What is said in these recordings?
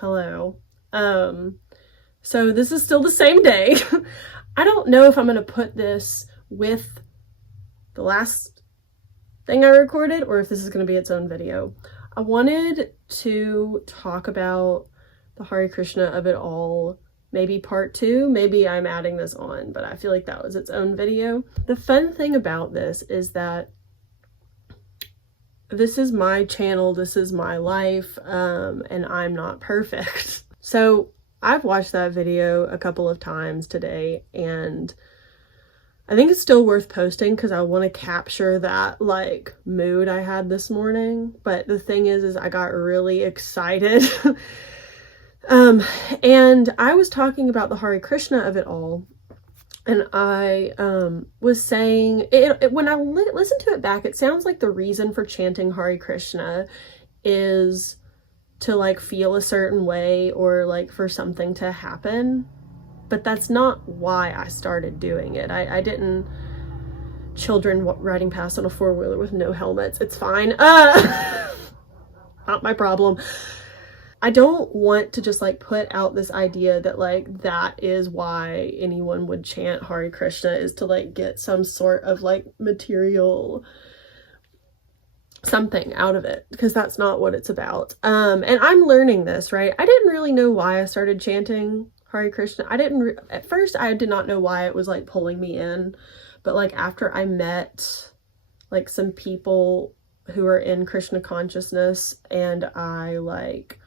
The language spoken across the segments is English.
Hello. So this is still the same day. I don't know if I'm gonna put this with the last thing I recorded or if this is gonna be its own video. I wanted to talk about the Hare Krishna of it all, maybe part 2, maybe I'm adding this on, but I feel like that was its own video. The fun thing about this is that this is my channel, this is my life, and I'm not perfect. So I've watched that video a couple of times today, and I think it's still worth posting because I want to capture that like mood I had this morning. But the thing is I got really excited. And I was talking about the Hare Krishna of it all. And I was saying, when I listen to it back, it sounds like the reason for chanting Hare Krishna is to like feel a certain way or like for something to happen. But that's not why I started doing it. I didn't, children riding past on a 4-wheeler with no helmets, it's fine. Not my problem. I don't want to just like put out this idea that like that is why anyone would chant Hare Krishna, is to like get some sort of like material something out of it, because that's not what it's about. And I'm learning this, right? I didn't really know why I started chanting Hare Krishna. At first I did not know why it was like pulling me in, but like after I met like some people who are in Krishna consciousness, and I like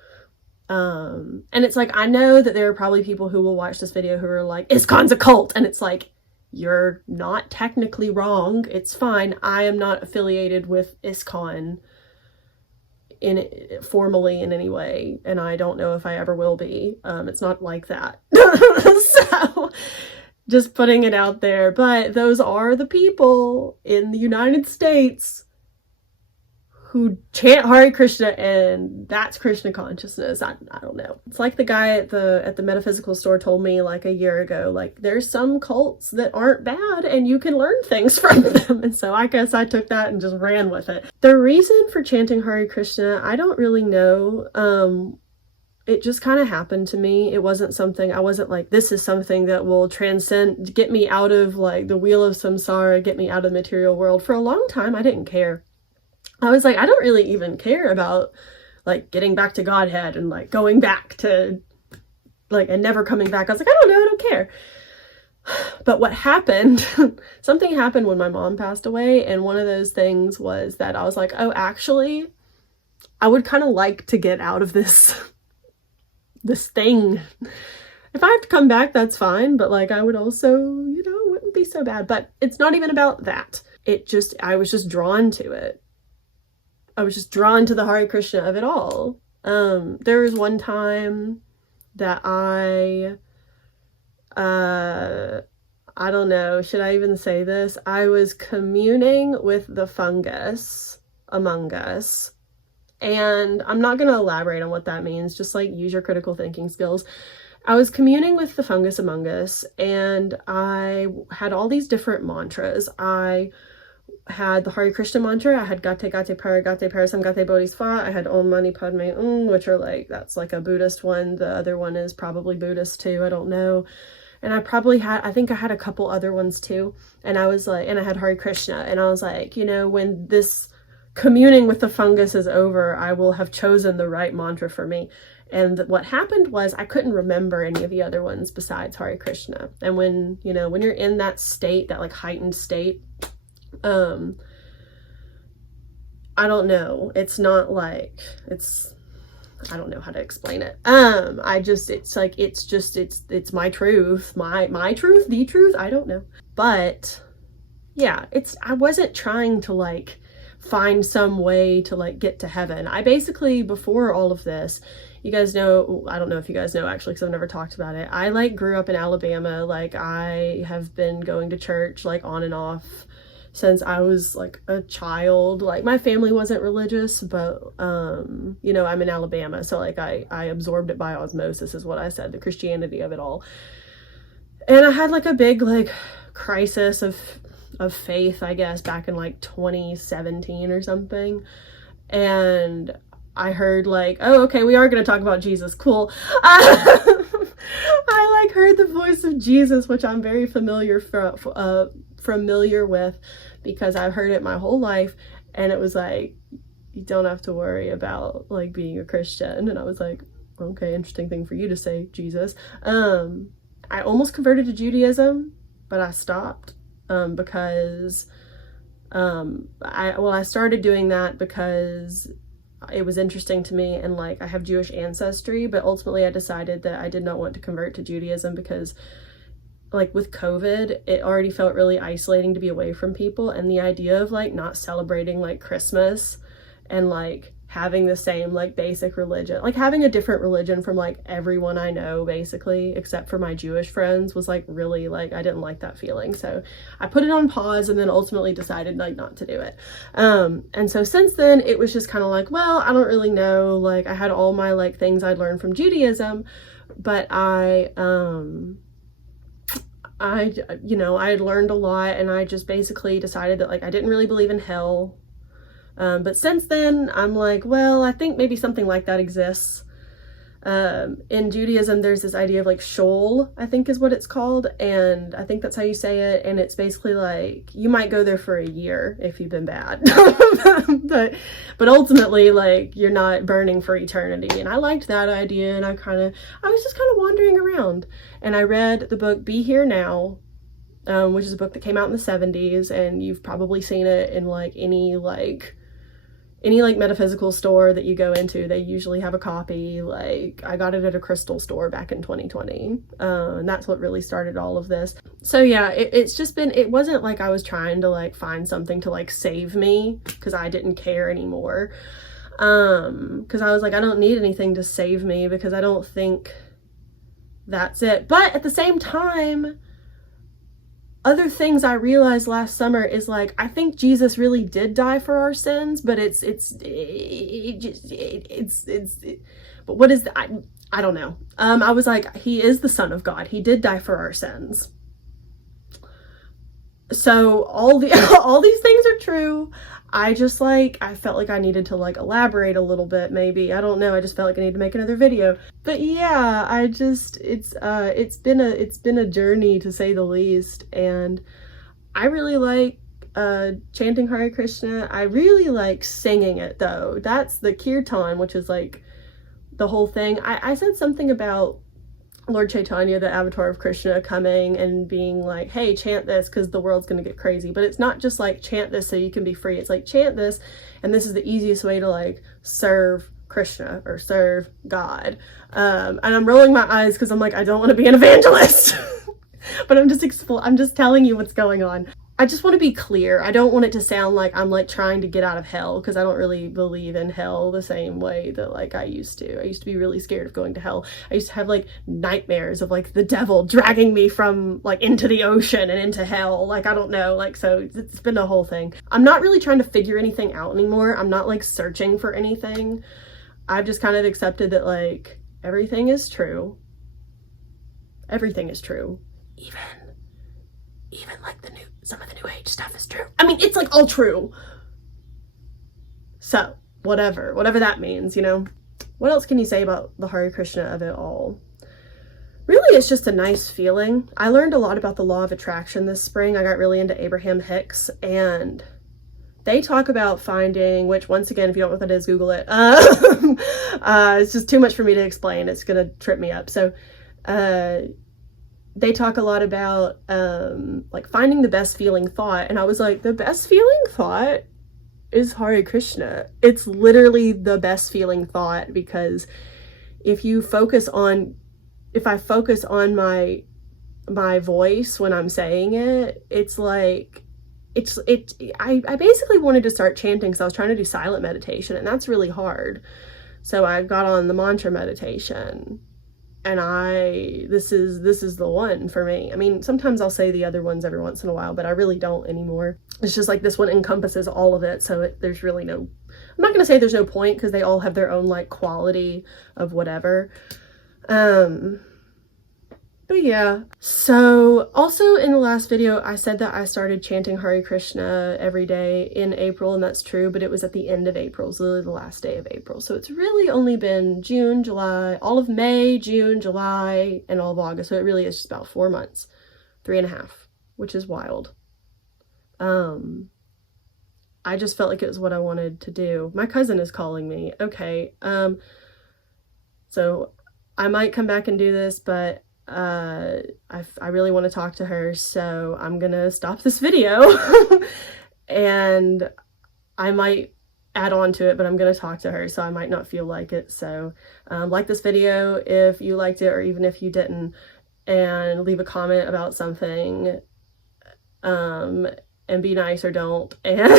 and it's like, I know that there are probably people who will watch this video who are like, ISKCON's a cult, and it's like, you're not technically wrong, it's fine. I am not affiliated with ISKCON formally in any way, and I don't know if I ever will be. It's not like that. So just putting it out there. But those are the people in the United States who chant Hare Krishna, and that's Krishna consciousness. I don't know. It's like the guy at the metaphysical store told me like a year ago, like there's some cults that aren't bad and you can learn things from them. And so I guess I took that and just ran with it. The reason for chanting Hare Krishna, I don't really know. It just kind of happened to me. It wasn't something, I wasn't like, this is something that will transcend, get me out of like the wheel of samsara, get me out of the material world. For a long time, I didn't care. I was like, I don't really even care about like getting back to Godhead and like going back to like and never coming back. I was like, I don't know, I don't care. But what happened, something happened when my mom passed away, and one of those things was that I was like, oh, actually, I would kind of like to get out of this thing. If I have to come back, that's fine, but like I would also, you know, it wouldn't be so bad. But it's not even about that. I was just drawn to it. I was just drawn to the Hare Krishna of it all. There was one time that I don't know, should I even say this? I was communing with the fungus among us. And I'm not going to elaborate on what that means, just like use your critical thinking skills. I was communing with the fungus among us, and I had all these different mantras. I had the Hare Krishna mantra. I had Gate Gate Paragate Parasam Gate Bodhisattva. I had Om Mani Padme which are like, that's like a Buddhist one. The other one is probably Buddhist too, I don't know. And I think I had a couple other ones too. And I was like, and I had Hare Krishna, and I was like, you know, when this communing with the fungus is over, I will have chosen the right mantra for me. And what happened was I couldn't remember any of the other ones besides Hare Krishna. And when, you know, when you're in that state, that like heightened state, I don't know. It's not like, I don't know how to explain it. It's my truth, my truth, the truth. I don't know. But yeah, I wasn't trying to like find some way to like get to heaven. I basically, before all of this, you guys know, I don't know if you guys know actually, because I've never talked about it. I like grew up in Alabama. Like I have been going to church like on and off since I was like a child. Like my family wasn't religious, but you know, I'm in Alabama, so like I absorbed it by osmosis is what I said, the Christianity of it all. And I had like a big like crisis of faith, I guess, back in like 2017 or something. And I heard like, oh, okay, we are going to talk about Jesus. Cool. I like heard the voice of Jesus, which I'm very familiar with because I've heard it my whole life. And it was like, you don't have to worry about like being a Christian. And I was like, okay, interesting thing for you to say, Jesus. I almost converted to Judaism, but I stopped because I started doing that because it was interesting to me, and like I have Jewish ancestry, but ultimately I decided that I did not want to convert to Judaism because like with COVID, it already felt really isolating to be away from people, and the idea of like not celebrating like Christmas and like having the same like basic religion, like having a different religion from like everyone I know basically, except for my Jewish friends, was like really like, I didn't like that feeling. So I put it on pause and then ultimately decided like not to do it. And so since then it was just kind of like, well, I don't really know. Like I had all my like things I'd learned from Judaism, but I had learned a lot, and I just basically decided that like I didn't really believe in hell. But since then, I'm like, well, I think maybe something like that exists. In Judaism, there's this idea of like Sheol, I think is what it's called. And I think that's how you say it. And it's basically like, you might go there for a year if you've been bad. but ultimately, like, you're not burning for eternity. And I liked that idea. And I was just kind of wandering around. And I read the book Be Here Now, which is a book that came out in the 70s. And you've probably seen it in like any metaphysical store that you go into. They usually have a copy. Like I got it at a crystal store back in 2020. And that's what really started all of this. So yeah, it's just been, it wasn't like I was trying to like find something to like save me because I didn't care anymore. Because I was like, I don't need anything to save me because I don't think that's it. But at the same time, other things I realized last summer is like, I think Jesus really did die for our sins, but but what is the, I don't know. I was like, he is the Son of God. He did die for our sins. So all these things are true. I just like, I felt like I needed to like elaborate a little bit, maybe. I don't know. I just felt like I need to make another video. But yeah, it's been a journey to say the least. And I really like chanting Hare Krishna. I really like singing it though. That's the kirtan, which is like the whole thing. I said something about Lord Chaitanya, the avatar of Krishna, coming and being like, hey, chant this because the world's going to get crazy. But it's not just like chant this so you can be free. It's like chant this and this is the easiest way to like serve Krishna or serve God. And I'm rolling my eyes because I'm like, I don't want to be an evangelist. But I'm just telling you what's going on. I just want to be clear. I don't want it to sound like I'm like trying to get out of hell, because I don't really believe in hell the same way that like I used to. I used to be really scared of going to hell. I used to have like nightmares of like the devil dragging me from like into the ocean and into hell. Like, I don't know. Like, so it's been a whole thing. I'm not really trying to figure anything out anymore. I'm not like searching for anything. I've just kind of accepted that like everything is true. Everything is true. Even like some of the new age stuff is true. I mean, it's like all true. So whatever that means, you know. What else can you say about the Hare Krishna of it all? Really, it's just a nice feeling. I learned a lot about the law of attraction this spring. I got really into Abraham Hicks, and they talk about finding, which once again, if you don't know what that is, Google it. It's just too much for me to explain. It's gonna trip me up. So they talk a lot about like finding the best feeling thought, and I was like, the best feeling thought is Hare Krishna. It's literally the best feeling thought, because if I focus on my voice when I'm saying it, it's like I basically wanted to start chanting because I was trying to do silent meditation, and that's really hard. So I got on the mantra meditation. And this is the one for me. I mean, sometimes I'll say the other ones every once in a while, but I really don't anymore. It's just like this one encompasses all of it. So there's really no, I'm not going to say there's no point, because they all have their own like quality of whatever. But But yeah, so also in the last video, I said that I started chanting Hare Krishna every day in April, and that's true, but it was at the end of April. It's literally the last day of April. So it's really only been June, July, all of May, June, July, and all of August. So it really is just about 4 months, 3.5, which is wild. I just felt like it was what I wanted to do. My cousin is calling me. Okay, so I might come back and do this, but I really want to talk to her, so I'm gonna stop this video and I might add on to it, but I'm gonna talk to her, so I might not feel like it. So like this video if you liked it, or even if you didn't, and leave a comment about something, and be nice or don't, and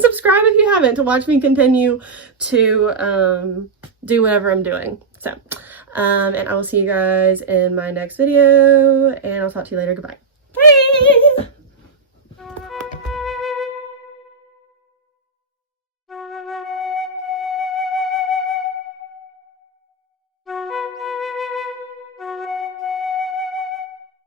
subscribe if you haven't, to watch me continue to do whatever I'm doing. So and I will see you guys in my next video, and I'll talk to you later. Goodbye. Bye.